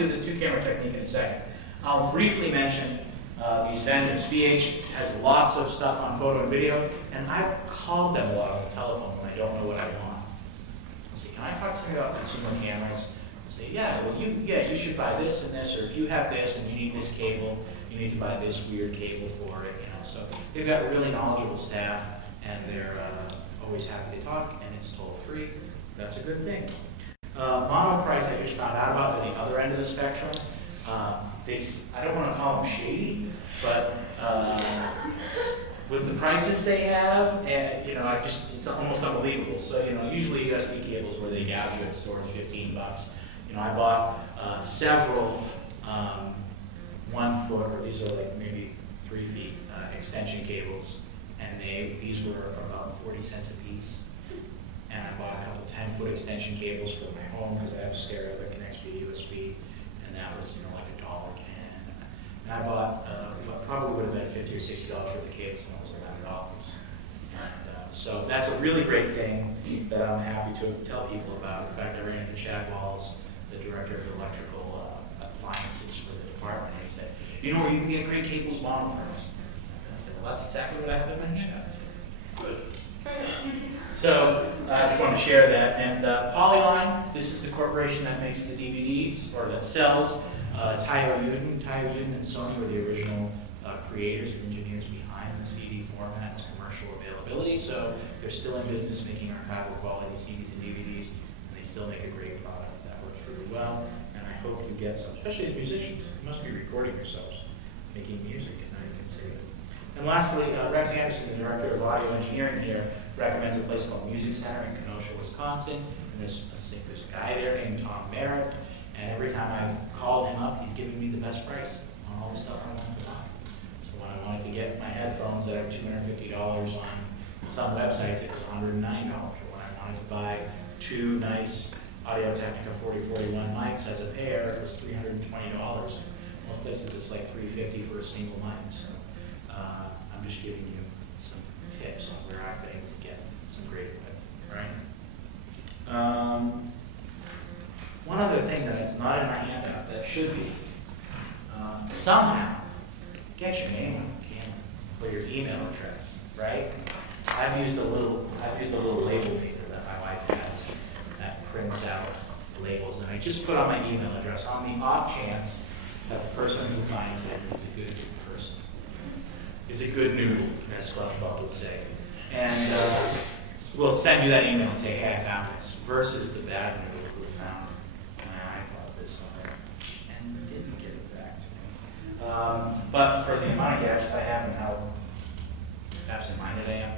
to do the two-camera technique in a second. I'll briefly mention these vendors. VH has lots of stuff on photo and video, and I've called them a lot on the telephone when I don't know what I want. I'll say, can I talk to you about consumer cameras? I'll say, yeah, well, you should buy this and this, or if you have this and you need this cable, you need to buy this weird cable for it. So they've got really knowledgeable staff, and they're always happy to talk, and it's toll-free. That's a good thing. Monoprice, I just found out about at the other end of the spectrum. I don't want to call them shady, but with the prices they have, it's almost unbelievable. So, usually USB cables where they gouge you at stores $15. I bought several 1 foot, or these are like maybe 3 feet extension cables, and these were about 40 cents a piece. And I bought a couple 10-foot extension cables for my home because I have a stereo that connects via USB, and that was like $1.10. And I bought what probably would have been $50 or $60 worth of cables, and it was $11. And so that's a really great thing that I'm happy to tell people about. In fact, I ran into Chad Walls, the director of electrical appliances for the department, and he said, you know where you can get great cables? Monoprice. And I said, well, that's exactly what I have in my handout. I said, good. So I just wanted to share that. And Polyline, this is the corporation that makes the DVDs, or that sells. Taiyo Yuden and Sony were the original creators and engineers behind the CD format and commercial availability. So they're still in business making archival quality CDs and DVDs, and they still make a great product that works really well. And I hope you get some, especially as musicians. You must be recording yourselves, making music, and now you can see it. And lastly, Rex Anderson, the director of audio engineering here, recommends a place called Music Center in Kenosha, Wisconsin. And there's a guy there named Tom Merritt, and every time I've called him up, he's giving me the best price on all the stuff I wanted to buy. So when I wanted to get my headphones that are $250 on some websites, it was $109. Or when I wanted to buy 2 nice Audio-Technica 4041 mics as a pair, it was $320. Most places it's like $350 for a single mic. So I'm just giving you some tips on where I've been able to get some great equipment, right? One other thing that is not in my handout that should be, somehow, get your name on the camera or your email address, right? I've used a little label maker that my wife has that prints out labels, and I just put on my email address on the off chance that the person who finds it is a good person, is a good noodle, as SpongeBob would say. And we'll send you that email and say, hey, I found this, versus the bad noodle who found, I bought this somewhere, and didn't give it back to me. But for the amount of gadgets I have and how absent-minded I am,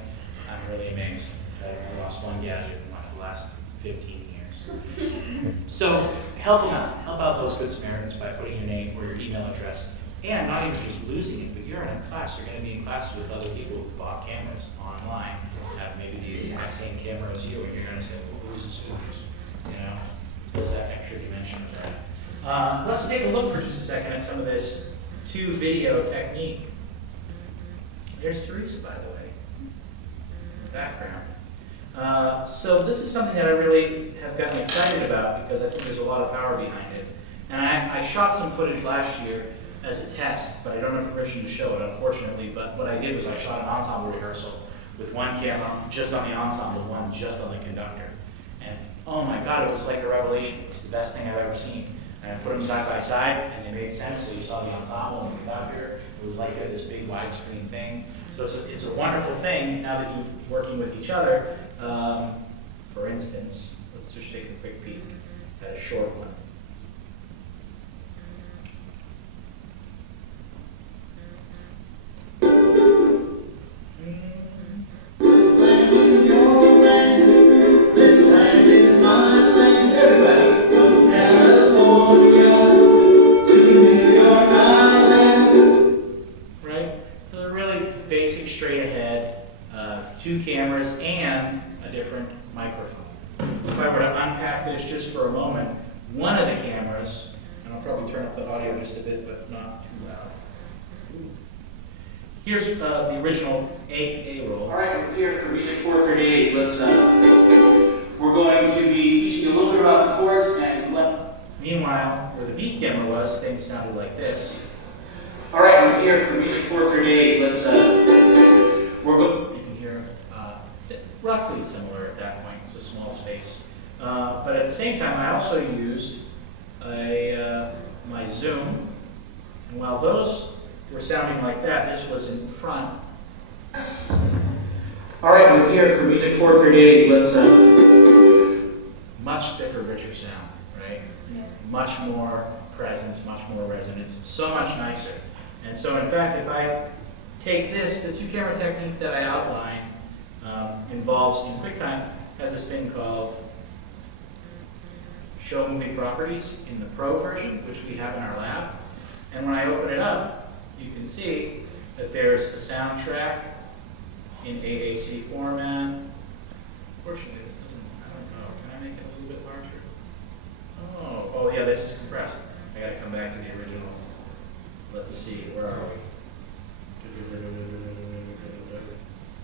I'm really amazed that I lost one gadget in like the last 15 years. So help them out. Help out those good Samaritans by putting your name or your email address, and not even just losing it, but you're in a class. You're going to be in classes with other people who bought cameras online, have maybe the exact same camera as you, and you're going to say, well, who's who's? There's that extra dimension of that. Let's take a look for just a second at some of this video technique. There's Teresa, by the way, in the background. So this is something that I really have gotten excited about because I think there's a lot of power behind it. And I shot some footage last year as a test, but I don't have permission to show it, unfortunately. But what I did was I shot an ensemble rehearsal with one camera just on the ensemble, one just on the conductor. And oh my God, it was like a revelation. It was the best thing I've ever seen. And I put them side by side, and they made sense. So you saw the ensemble and the conductor. It was like this big widescreen thing. So it's a wonderful thing now that you're working with each other. For instance, let's just take a quick peek at a short one. Two cameras and a different microphone. If I were to unpack this just for a moment, one of the cameras, and I'll probably turn up the audio just a bit, but not too loud. Ooh. Here's the original A roll. All right, we're here for Music 438. We're going to be teaching you a little bit about the chords, and Meanwhile, where the B camera was, things sounded like this. All right, we're here for music 438. Let's, we're going. You can hear roughly similar at that point. It's a small space. But at the same time, I also used my zoom. And while those were sounding like that, this was in front. All right, we're here for music 438. Let's, much thicker, richer sound, right? Yeah. Much more presence, much more resonance, so much nicer. And so, in fact, if I take this, the two-camera technique that I outlined involves, in QuickTime, has this thing called Show Movie Properties in the Pro version, which we have in our lab. And when I open it up, you can see that there's a soundtrack in AAC format. Fortunately, this doesn't, I don't know, can I make it a little bit larger? Oh yeah, this is compressed. I gotta come back to the original. Let's see, where are we?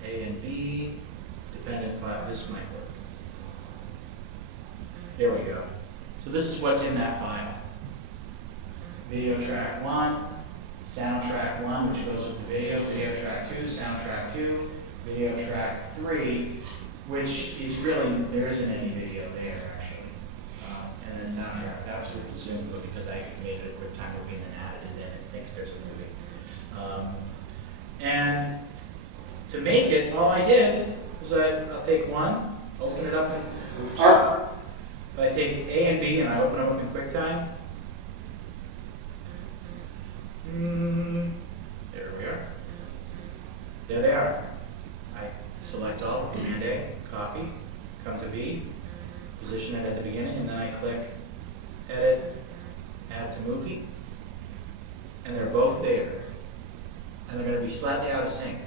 A and B, dependent file, this might work. There we go. So this is what's in that file. Video track 1, soundtrack 1, which goes with the video, video track 2, soundtrack 2, video track 3, which is really, there isn't any video there actually. And then soundtrack, that was with the Zoom, but because I made it a QuickTime movie and then added it in, it thinks there's a movie. And to make it, all I did was I'll take one, open it up, and if I take A and B and I open them up in QuickTime, there we are. There they are. I select all, Command A, copy, come to B, position it at the beginning, and then I click Edit, Add to Movie, and they're both there. And they're going to be slightly out of sync.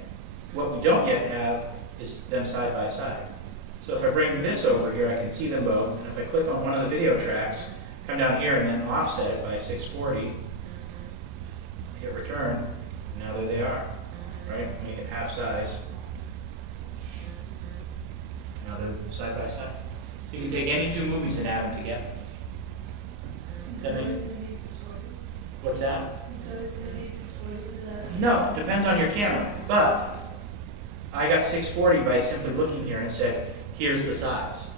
What we don't yet have is them side by side. So if I bring this over here, I can see them both. And if I click on one of the video tracks, come down here and then offset it by 640, hit return, now there they are, right? Make it half size. Now they're side by side. So you can take any two movies and add them together. That makes, what's that? No, depends on your camera. But I got 640 by simply looking here and said, here's the size.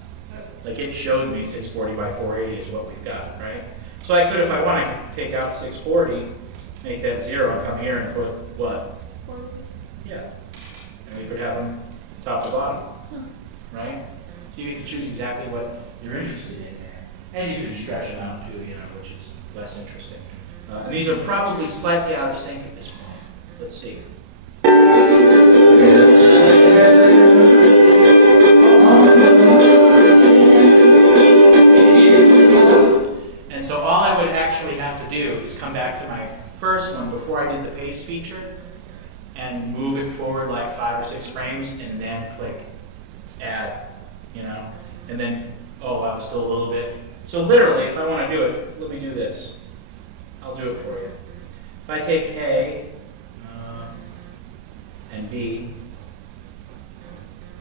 Like it showed me 640 by 480 is what we've got, right? So I could, if I want to take out 640, make that 0 and come here and put what? Yeah. And we could have them top to bottom, right? So you get to choose exactly what you're interested in there. And you can stretch them out too, which is less interesting. And these are probably slightly out of sync at this point. Let's see. And so all I would actually have to do is come back to my first one before I did the paste feature and move it forward like 5 or 6 frames and then click add, and then, oh, I was still a little bit. So literally, if I want to do it, let me do this. I'll do it for you. If I take A and B,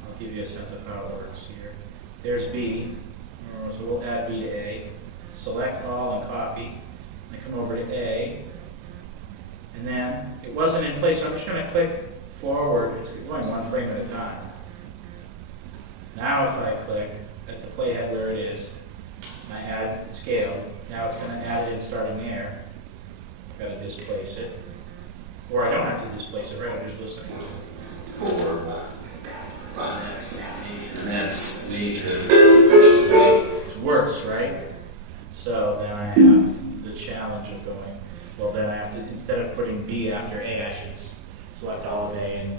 I'll give you a sense of how it works here. There's B, so we'll add B to A. Select all and copy. And come over to A. And then it wasn't in place, so I'm just going to click forward. It's going 1 frame at a time. Now if I click at the playhead where it is, and I add scale, now it's going to add it in starting there. I've got to displace it. Or I don't have to displace it, right? I'm just listening. 4, 5, that's major. It works, right? So then I have the challenge of going, well then I have to, instead of putting B after A, I should select all of A and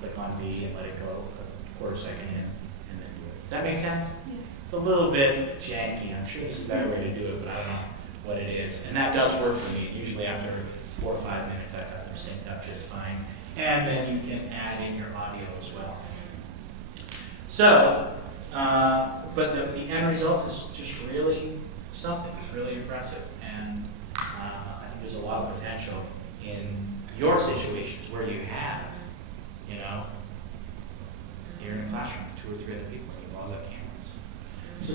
click on B and let it go a quarter second in and then do it. Does that make sense? Yeah. It's a little bit janky. I'm sure there's a better way to do it, but I don't know what it is. And that does work for me. Usually after 4 or 5 minutes, I've got them synced up just fine. And then you can add in your audio as well. So, but the end result is just really something. It's really impressive. And I think there's a lot of potential in your situations where you have, you're in a classroom with 2 or 3 other people, you've all got cameras. So